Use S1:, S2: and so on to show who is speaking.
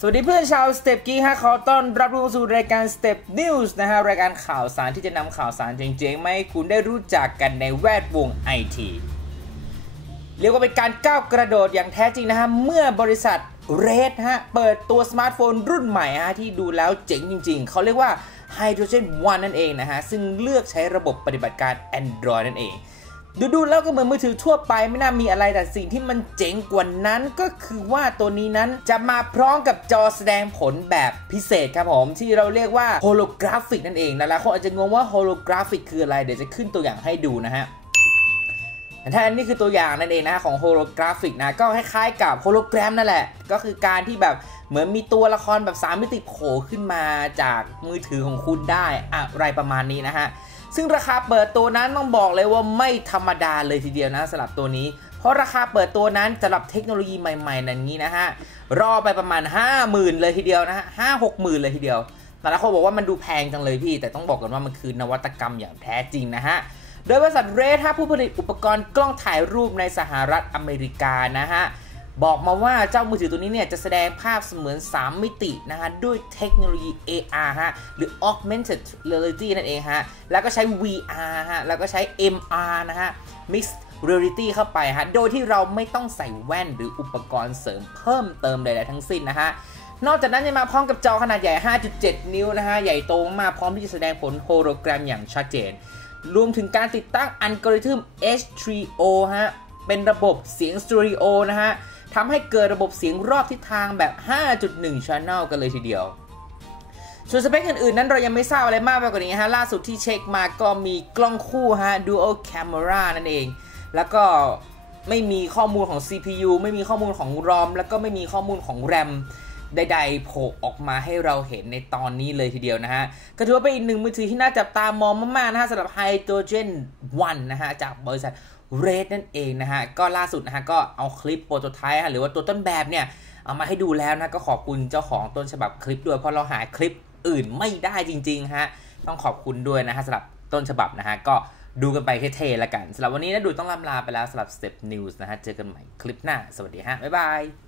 S1: สวัสดีเพื่อนชาวสเต็ปกี้ฮะขอต้อนรับทุกสู่รายการ Step News นะฮะรายการข่าวสารที่จะนำข่าวสารเจ๋งๆมาให้คุณได้รู้จักกันในแวดวงไอทีเรียกว่าเป็นการก้าวกระโดดอย่างแท้จริงนะฮะเมื่อบริษัท Red ฮะเปิดตัวสมาร์ทโฟนรุ่นใหม่ฮะที่ดูแล้วเจ๋งจริงๆ เขาเรียกว่า Hydrogen One นั่นเองนะฮะซึ่งเลือกใช้ระบบปฏิบัติการ Android นั่นเอง ดูดูแล้วก็เหมือนมือถือทั่วไปไม่น่ามีอะไรแต่สิ่งที่มันเจ๋งกว่านั้นก็คือว่าตัวนี้นั้นจะมาพร้อมกับจอแสดงผลแบบพิเศษครับผมที่เราเรียกว่าโฮโลกราฟิกนั่นเองนะแล้วคนอาจจะงงว่าโฮโลกราฟิกคืออะไรเดี๋ยวจะขึ้นตัวอย่างให้ดูนะฮะถ้าอันนี้คือตัวอย่างนั่นเองนะของโฮโลกราฟิกนะก็คล้ายๆกับโฮโลแกรมนั่นแหละ ก็คือการที่แบบเหมือนมีตัวละครแบบ3มิติโผล่ขึ้นมาจากมือถือของคุณได้อะไรประมาณนี้นะฮะ ซึ่งราคาเปิดตัวนั้นต้องบอกเลยว่าไม่ธรรมดาเลยทีเดียวนะสำหรับตัวนี้ เพราะราคาเปิดตัวนั้นสำหรับเทคโนโลยีใหม่ๆนั้นนี้นะฮะรอไปประมาณ 50,000 เลยทีเดียวนะฮะห้าหกหมื่นเลยทีเดียวแต่ละคนบอกว่ามันดูแพงจังเลยพี่ แต่ต้องบอกกันว่ามันคือนวัตกรรมอย่างแท้จริงนะฮะโดยบริษัทเรทผู้ผลิตอุปกรณ์กล้องถ่ายรูปในสหรัฐอเมริกานะฮะ บอกมาว่าเจ้ามือถือตัวนี้เนี่ยจะแสดงภาพเสมือน 3 มิตินะฮะด้วยเทคโนโลยี AR ฮะหรือ Augmented Reality นั่นเองฮะแล้วก็ใช้ VR ฮะแล้วก็ใช้ MR นะฮะ Mixed Reality เข้าไปฮะโดยที่เราไม่ต้องใส่แว่นหรืออุปกรณ์เสริมเพิ่มเติมใดๆทั้งสิ้นนะฮะนอกจากนั้นยังมาพร้อมกับจอขนาดใหญ่ 5.7 นิ้วนะฮะ ใหญ่โตมากพร้อมที่จะแสดงผลโฮโลแกรมอย่างชัดเจน รวมถึงการติดตั้งอัลกอริทึม H3O ฮะ เป็นระบบเสียงสตูดิโอนะฮะ ทำให้เกิดระบบเสียงรอบทิศทางแบบ 5.1 Channel กันเลยทีเดียว ส่วนสเปคอื่นๆ นั้นเรายังไม่ทราบอะไรมากไปกว่านี้ฮะ ล่าสุดที่เช็คมาก็มีกล้องคู่ฮะ Dual Camera นั่นเอง แล้วก็ไม่มีข้อมูลของ CPU ไม่มีข้อมูลของ ROM แล้วก็ไม่มีข้อมูลของ RAM ใดๆโผล่ออกมาให้เราเห็นในตอนนี้เลยทีเดียวนะฮะ ก็ถือว่าเป็นอีกหนึ่งมือถือที่น่าจับตามองมากๆนะฮะสำหรับ Hydrogen One นะฮะ จากบริษัทเรดนั่นเองนะฮะ ก็ล่าสุดนะฮะ ก็เอาคลิปโปรโตไทป์หรือว่าตัวต้นแบบเนี่ย เอามาให้ดูแล้วนะ ก็ขอบคุณเจ้าของต้นฉบับคลิปด้วยเพราะเราหาคลิปอื่นไม่ได้จริงๆฮะต้องขอบคุณด้วยนะฮะสำหรับต้นฉบับนะฮะก็ดูกันไปเท่ๆละกันสำหรับวันนี้นะดูต้องลำลาไปแล้วสำหรับ Step News นะฮะ เจอกันใหม่คลิปหน้า สวัสดีฮะ บ๊ายบาย